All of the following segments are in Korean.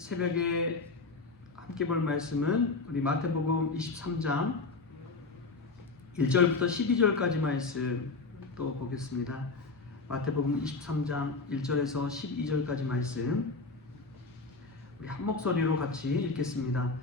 새벽에 함께 볼 말씀은 우리 마태복음 23장 1절부터 12절까지 말씀 또 보겠습니다. 마태복음 23장 1절에서 12절까지 말씀 우리 한 목소리로 같이 읽겠습니다.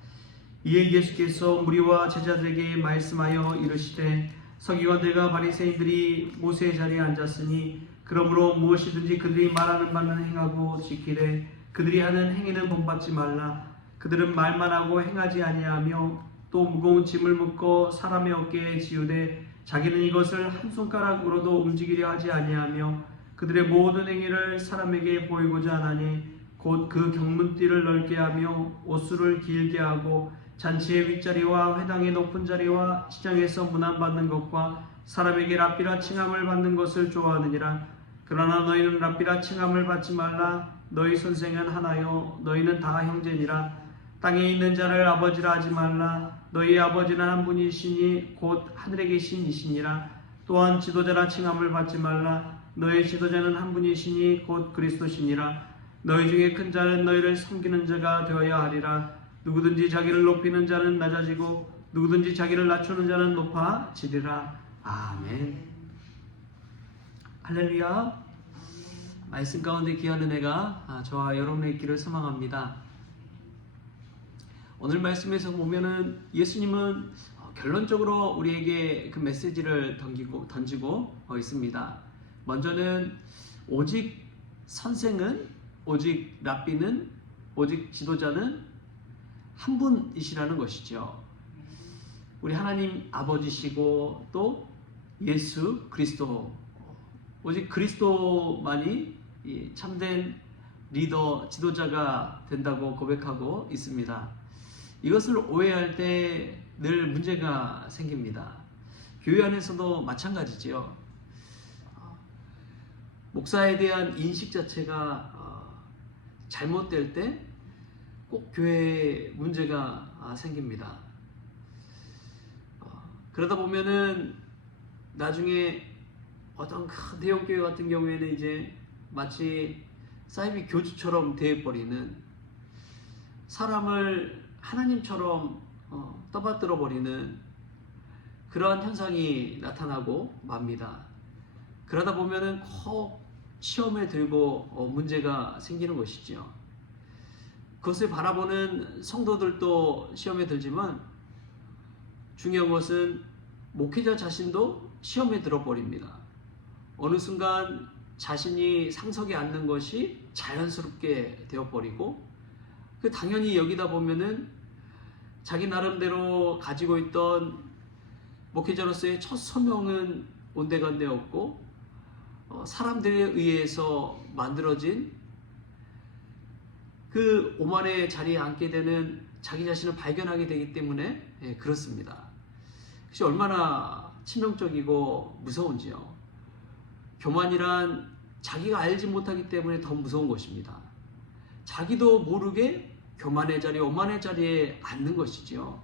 이에 예수께서 무리와 제자들에게 말씀하여 이르시되 서기관들과 바리새인들이 모세의 자리에 앉았으니 그러므로 무엇이든지 그들이 말하는 바는 행하고 지키되 그들이 하는 행위는 본받지 말라. 그들은 말만 하고 행하지 아니하며 또 무거운 짐을 묶어 사람의 어깨에 지우되 자기는 이것을 한 손가락으로도 움직이려 하지 아니하며 그들의 모든 행위를 사람에게 보이고자 하나니 곧 그 경문띠를 넓게 하며 옷수를 길게 하고 잔치의 윗자리와 회당의 높은 자리와 시장에서 문안받는 것과 사람에게 랍비라 칭함을 받는 것을 좋아하느니라. 그러나 너희는 랍비라 칭함을 받지 말라. 너희 선생은 하나요 너희는 다 형제니라. 땅에 있는 자를 아버지라 하지 말라. 너희 아버지는 한 분이시니 곧 하늘에 계신 이시니라. 또한 지도자라 칭함을 받지 말라. 너희 지도자는 한 분이시니 곧 그리스도시니라. 너희 중에 큰 자는 너희를 섬기는 자가 되어야 하리라. 누구든지 자기를 높이는 자는 낮아지고 누구든지 자기를 낮추는 자는 높아지리라. 아멘. 할렐루야. 말씀 가운데 귀한 은혜가 저와 여러분의 있기를 소망합니다. 오늘 말씀에서 보면은 예수님은 결론적으로 우리에게 그 메시지를 던지고 있습니다. 먼저는 오직 선생은, 오직 랍비는, 오직 지도자는 한 분이시라는 것이죠. 우리 하나님 아버지시고 또 예수 그리스도, 오직 그리스도만이 참된 리더, 지도자가 된다고 고백하고 있습니다. 이것을 오해할 때 늘 문제가 생깁니다. 교회 안에서도 마찬가지지요. 목사에 대한 인식 자체가 잘못될 때 꼭 교회에 문제가 생깁니다. 그러다 보면은 나중에 어떤 큰 대형교회 같은 경우에는 이제 마치 사이비 교주처럼 되어버리는, 사람을 하나님처럼 떠받들어 버리는 그러한 현상이 나타나고 맙니다. 그러다 보면은 꼭 시험에 들고 문제가 생기는 것이죠. 그것을 바라보는 성도들도 시험에 들지만 중요한 것은 목회자 자신도 시험에 들어버립니다. 어느 순간 자신이 상석에 앉는 것이 자연스럽게 되어버리고 당연히 여기다 보면은 자기 나름대로 가지고 있던 목회자로서의 첫 소명은 온데간데 없고 사람들에 의해서 만들어진 그 오만의 자리에 앉게 되는 자기 자신을 발견하게 되기 때문에 그렇습니다. 그것이 얼마나 치명적이고 무서운지요. 교만이란 자기가 알지 못하기 때문에 더 무서운 것입니다. 자기도 모르게 교만의 자리, 오만의 자리에 앉는 것이지요.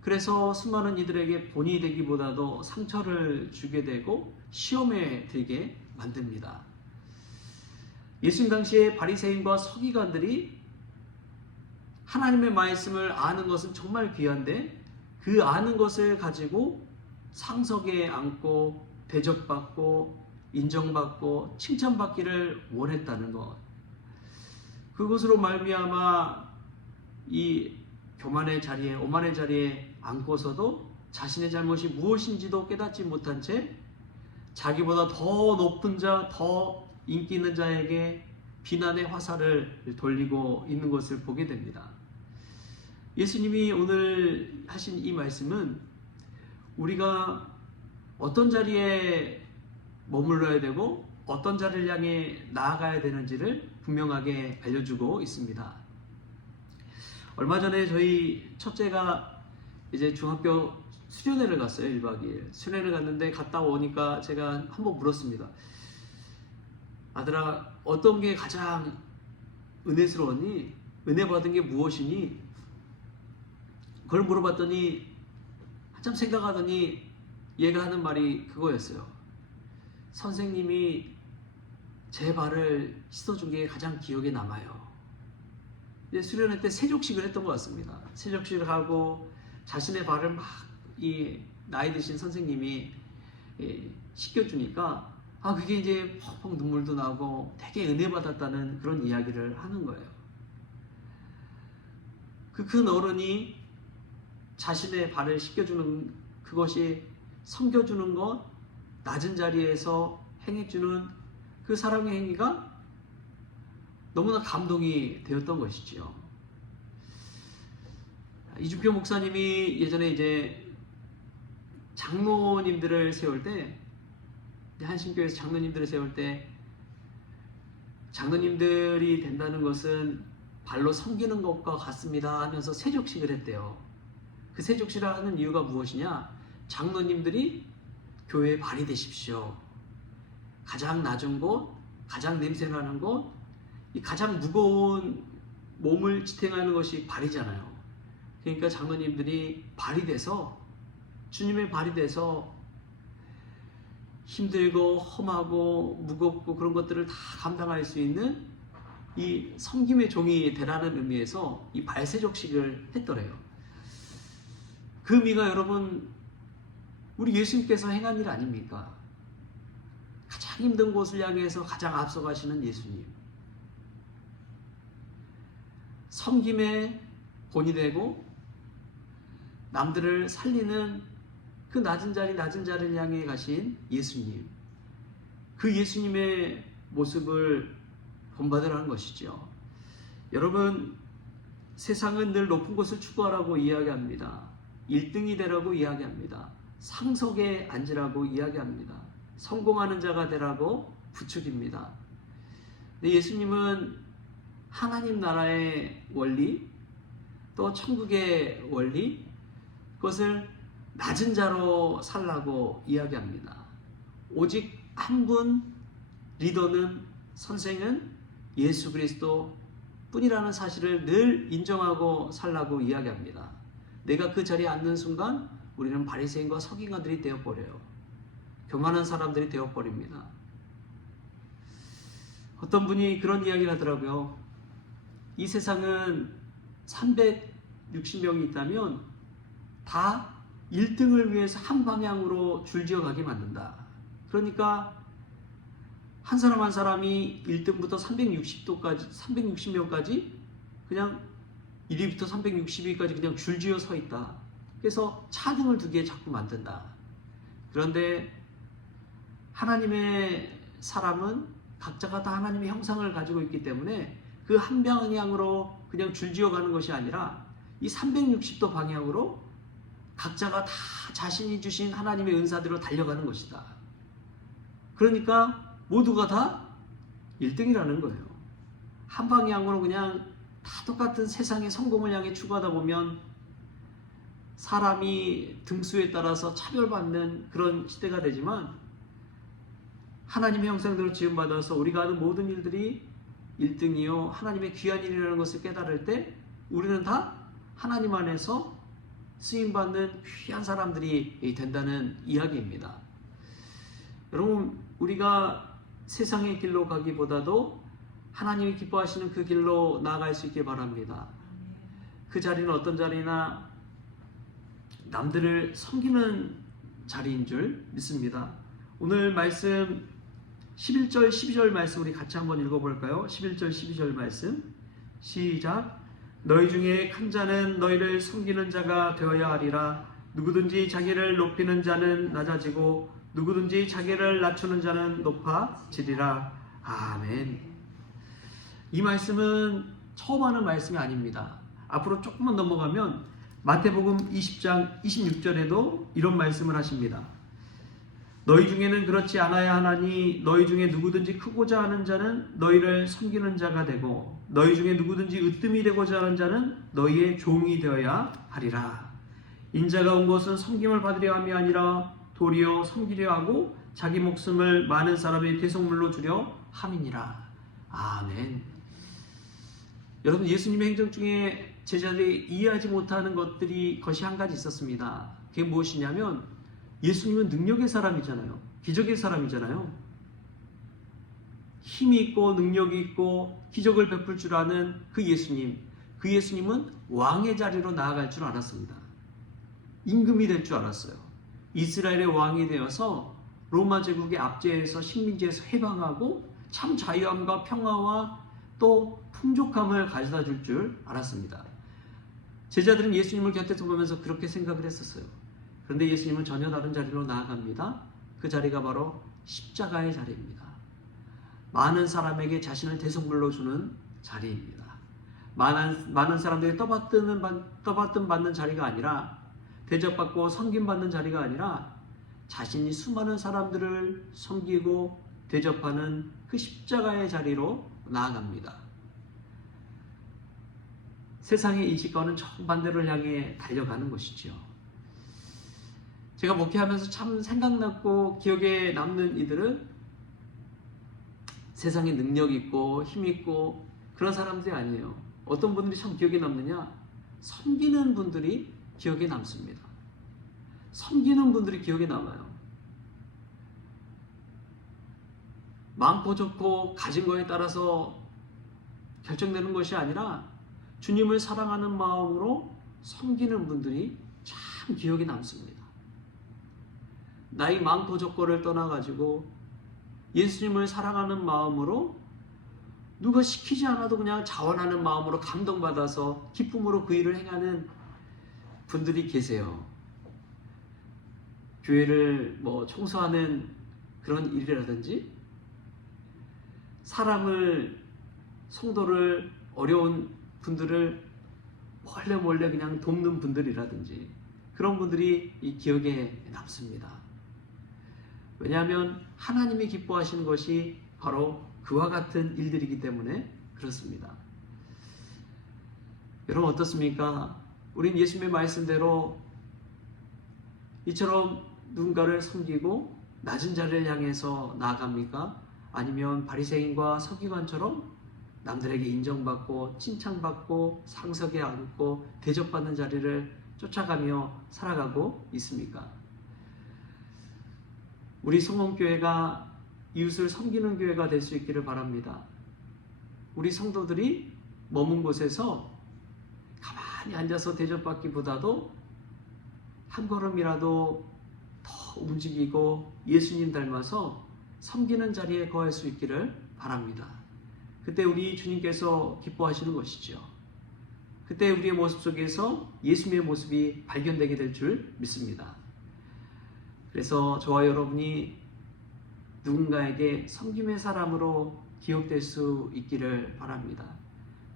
그래서 수많은 이들에게 본이 되기보다도 상처를 주게 되고 시험에 들게 만듭니다. 예수님 당시에 바리새인과 서기관들이 하나님의 말씀을 아는 것은 정말 귀한데 그 아는 것을 가지고 상석에 앉고 대접받고 인정받고 칭찬받기를 원했다는 것, 그것으로 말미암아 이 교만의 자리에, 오만의 자리에 앉고서도 자신의 잘못이 무엇인지도 깨닫지 못한 채 자기보다 더 높은 자, 더 인기 있는 자에게 비난의 화살을 돌리고 있는 것을 보게 됩니다. 예수님이 오늘 하신 이 말씀은 우리가 어떤 자리에 머물러야 되고 어떤 자리를 향해 나아가야 되는지를 분명하게 알려주고 있습니다. 얼마 전에 저희 첫째가 이제 중학교 수련회를 갔어요. 1박 2일 수련회를 갔는데 갔다 오니까 제가 한번 물었습니다. 아들아, 어떤 게 가장 은혜스러웠니? 은혜 받은 게 무엇이니? 그걸 물어봤더니 한참 생각하더니 얘가 하는 말이 그거였어요. 선생님이 제 발을 씻어준 게 가장 기억에 남아요. 이제 수련회 때 세족식을 했던 것 같습니다. 세족식을 하고 자신의 발을 막 이 나이 드신 선생님이 씻겨주니까 그게 이제 펑펑 눈물도 나고 되게 은혜 받았다는 그런 이야기를 하는 거예요. 큰 어른이 자신의 발을 씻겨주는 그것이 섬겨주는 것, 낮은 자리에서 행해주는 그 사랑의 행위가 너무나 감동이 되었던 것이지요. 이준표 목사님이 예전에 이제 장로님들을 세울 때, 한신교에서 장로님들을 세울 때, 장로님들이 된다는 것은 발로 섬기는 것과 같습니다 하면서 세족식을 했대요. 그 세족식을 하는 이유가 무엇이냐? 장로님들이 교회의 발이 되십시오. 가장 낮은 곳, 가장 냄새나는 곳, 이 가장 무거운 몸을 지탱하는 것이 발이잖아요. 그러니까 장로님들이 발이 돼서, 주님의 발이 돼서 힘들고 험하고 무겁고 그런 것들을 다 감당할 수 있는 이 섬김의 종이 되라는 의미에서 이 발세족식을 했더래요. 그 의미가 여러분, 우리 예수님께서 행한 일 아닙니까? 가장 힘든 곳을 향해서 가장 앞서가시는 예수님. 섬김의 본이 되고 남들을 살리는 그 낮은 자리를 향해 가신 예수님. 그 예수님의 모습을 본받으라는 것이죠. 여러분, 세상은 늘 높은 곳을 추구하라고 이야기합니다. 1등이 되라고 이야기합니다. 상석에 앉으라고 이야기합니다. 성공하는 자가 되라고 부추깁니다. 근데 예수님은 하나님 나라의 원리, 또 천국의 원리, 그것을 낮은 자로 살라고 이야기합니다. 오직 한 분 리더는, 선생은 예수 그리스도 뿐이라는 사실을 늘 인정하고 살라고 이야기합니다. 내가 그 자리에 앉는 순간 우리는 바리새인과 서기관들이 되어버려요. 교만한 사람들이 되어버립니다. 어떤 분이 그런 이야기를 하더라고요. 이 세상은 360명이 있다면 다 1등을 위해서 한 방향으로 줄지어 가게 만든다. 그러니까 한 사람 한 사람이 1등부터 360명까지 그냥 1위부터 360위까지 그냥 줄지어 서 있다. 그래서 차등을 2개 자꾸 만든다. 그런데 하나님의 사람은 각자가 다 하나님의 형상을 가지고 있기 때문에 그 한 방향으로 그냥 줄지어 가는 것이 아니라 이 360도 방향으로 각자가 다 자신이 주신 하나님의 은사대로 달려가는 것이다. 그러니까 모두가 다 1등이라는 거예요. 한 방향으로 그냥 다 똑같은 세상의 성공을 향해 추구하다 보면 사람이 등수에 따라서 차별받는 그런 시대가 되지만, 하나님의 형상대로 지음받아서 우리가 하는 모든 일들이 1등이요 하나님의 귀한 일이라는 것을 깨달을 때 우리는 다 하나님 안에서 쓰임받는 귀한 사람들이 된다는 이야기입니다. 여러분, 우리가 세상의 길로 가기보다도 하나님이 기뻐하시는 그 길로 나아갈 수 있길 바랍니다. 그 자리는 어떤 자리나 남들을 섬기는 자리인 줄 믿습니다. 오늘 말씀 11절 12절 말씀 우리 같이 한번 읽어볼까요? 11절 12절 말씀 시작. 너희 중에 큰 자는 너희를 섬기는 자가 되어야 하리라. 누구든지 자기를 높이는 자는 낮아지고 누구든지 자기를 낮추는 자는 높아지리라. 아멘. 이 말씀은 처음 하는 말씀이 아닙니다. 앞으로 조금만 넘어가면 마태복음 20장 26절에도 이런 말씀을 하십니다. 너희 중에는 그렇지 않아야 하나니 너희 중에 누구든지 크고자 하는 자는 너희를 섬기는 자가 되고 너희 중에 누구든지 으뜸이 되고자 하는 자는 너희의 종이 되어야 하리라. 인자가 온 것은 섬김을 받으려 함이 아니라 도리어 섬기려 하고 자기 목숨을 많은 사람의 대속물로 주려 함이니라. 아멘. 여러분, 예수님의 행적 중에 제자들이 이해하지 못하는 것이 한 가지 있었습니다. 그게 무엇이냐면 예수님은 능력의 사람이잖아요. 기적의 사람이잖아요. 힘이 있고 능력이 있고 기적을 베풀 줄 아는 그 예수님. 그 예수님은 왕의 자리로 나아갈 줄 알았습니다. 임금이 될 줄 알았어요. 이스라엘의 왕이 되어서 로마 제국의 압제에서 식민지에서 해방하고 참 자유함과 평화와 또 풍족함을 가져다 줄 줄 알았습니다. 제자들은 예수님을 곁에서 보면서 그렇게 생각을 했었어요. 그런데 예수님은 전혀 다른 자리로 나아갑니다. 그 자리가 바로 십자가의 자리입니다. 많은 사람에게 자신을 대속물로 주는 자리입니다. 많은 사람들이 떠받든 받는 자리가 아니라, 대접받고 섬김받는 자리가 아니라 자신이 수많은 사람들을 섬기고 대접하는 그 십자가의 자리로 나아갑니다. 세상의 이직과는 정반대를 향해 달려가는 것이죠. 제가 목회하면서 참 생각났고 기억에 남는 이들은 세상에 능력 있고 힘 있고 그런 사람들이 아니에요. 어떤 분들이 참 기억에 남느냐? 섬기는 분들이 기억에 남습니다. 섬기는 분들이 기억에 남아요. 많고 좋고 가진 거에 따라서 결정되는 것이 아니라 주님을 사랑하는 마음으로 섬기는 분들이 참 기억에 남습니다. 나이 많고 적고를 떠나가지고 예수님을 사랑하는 마음으로 누가 시키지 않아도 그냥 자원하는 마음으로 감동받아서 기쁨으로 그 일을 행하는 분들이 계세요. 교회를 청소하는 그런 일이라든지, 성도를 어려운 분들을 몰래 그냥 돕는 분들이라든지, 그런 분들이 이 기억에 남습니다. 왜냐하면 하나님이 기뻐하시는 것이 바로 그와 같은 일들이기 때문에 그렇습니다. 여러분 어떻습니까? 우린 예수님의 말씀대로 이처럼 누군가를 섬기고 낮은 자리를 향해서 나아갑니까? 아니면 바리새인과 서기관처럼 남들에게 인정받고 칭찬받고 상석에 앉고 대접받는 자리를 쫓아가며 살아가고 있습니까? 우리 성공교회가 이웃을 섬기는 교회가 될 수 있기를 바랍니다. 우리 성도들이 머문 곳에서 가만히 앉아서 대접받기보다도 한 걸음이라도 더 움직이고 예수님 닮아서 섬기는 자리에 거할 수 있기를 바랍니다. 그때 우리 주님께서 기뻐하시는 것이죠. 그때 우리의 모습 속에서 예수님의 모습이 발견되게 될 줄 믿습니다. 그래서 저와 여러분이 누군가에게 섬김의 사람으로 기억될 수 있기를 바랍니다.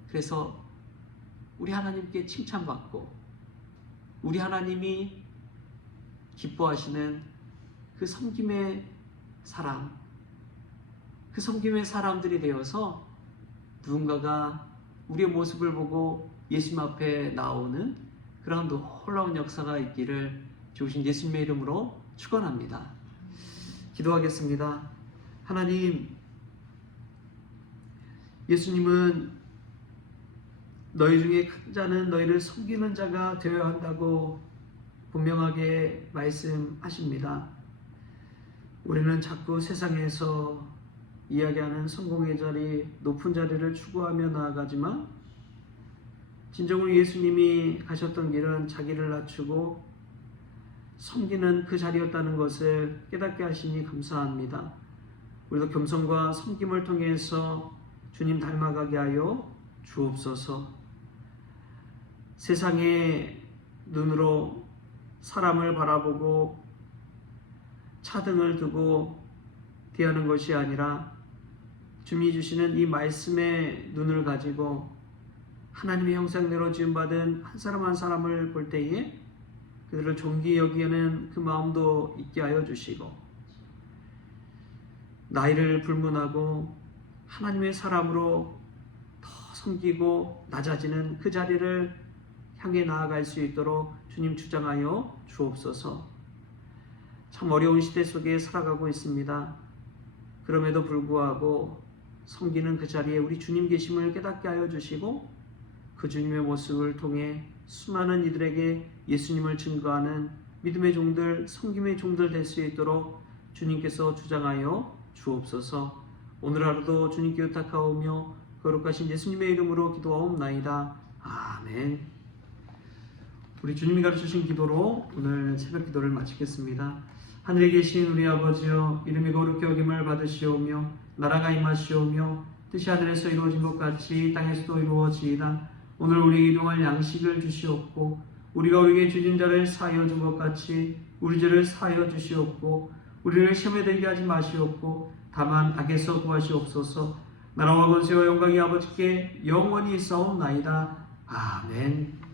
그래서 우리 하나님께 칭찬받고 우리 하나님이 기뻐하시는 그 섬김의 사람, 그 섬김의 사람들이 되어서 누군가가 우리의 모습을 보고 예수님 앞에 나오는 그런 놀라운 역사가 있기를 주신 예수님의 이름으로 축원합니다. 기도하겠습니다. 하나님, 예수님은 너희 중에 큰 자는 너희를 섬기는 자가 되어야 한다고 분명하게 말씀하십니다. 우리는 자꾸 세상에서 이야기하는 성공의 자리, 높은 자리를 추구하며 나아가지만 진정으로 예수님이 가셨던 길은 자기를 낮추고 섬기는 그 자리였다는 것을 깨닫게 하시니 감사합니다. 우리도 겸손과 섬김을 통해서 주님 닮아가게 하여 주옵소서. 세상의 눈으로 사람을 바라보고 차등을 두고 대하는 것이 아니라 주님이 주시는 이 말씀의 눈을 가지고 하나님의 형상대로 지음받은 한 사람 한 사람을 볼 때에 그들을 존귀히 여기는 그 마음도 있게 하여 주시고, 나이를 불문하고 하나님의 사람으로 더 섬기고 낮아지는 그 자리를 향해 나아갈 수 있도록 주님 주장하여 주옵소서. 참 어려운 시대 속에 살아가고 있습니다. 그럼에도 불구하고 섬기는 그 자리에 우리 주님 계심을 깨닫게 하여 주시고, 그 주님의 모습을 통해 수많은 이들에게 예수님을 증거하는 믿음의 종들, 섬김의 종들 될 수 있도록 주님께서 주장하여 주옵소서. 오늘 하루도 주님께 의탁하오며 거룩하신 예수님의 이름으로 기도하옵나이다. 아멘. 우리 주님이 가르치신 기도로 오늘 새벽 기도를 마치겠습니다. 하늘에 계신 우리 아버지여, 이름이 거룩히 여김을 받으시오며 나라가 임하시오며 뜻이 하늘에서 이루어진 것 같이 땅에서도 이루어지이다. 오늘 우리에게 일용할 양식을 주시옵고 우리가 우리에게 주진 자를 사하여 준 것 같이 우리 죄를 사하여 주시옵고 우리를 시험에 들게 하지 마시옵고 다만 악에서 구하시옵소서. 나라와 권세와 영광이 아버지께 영원히 있사옵나이다. 아멘.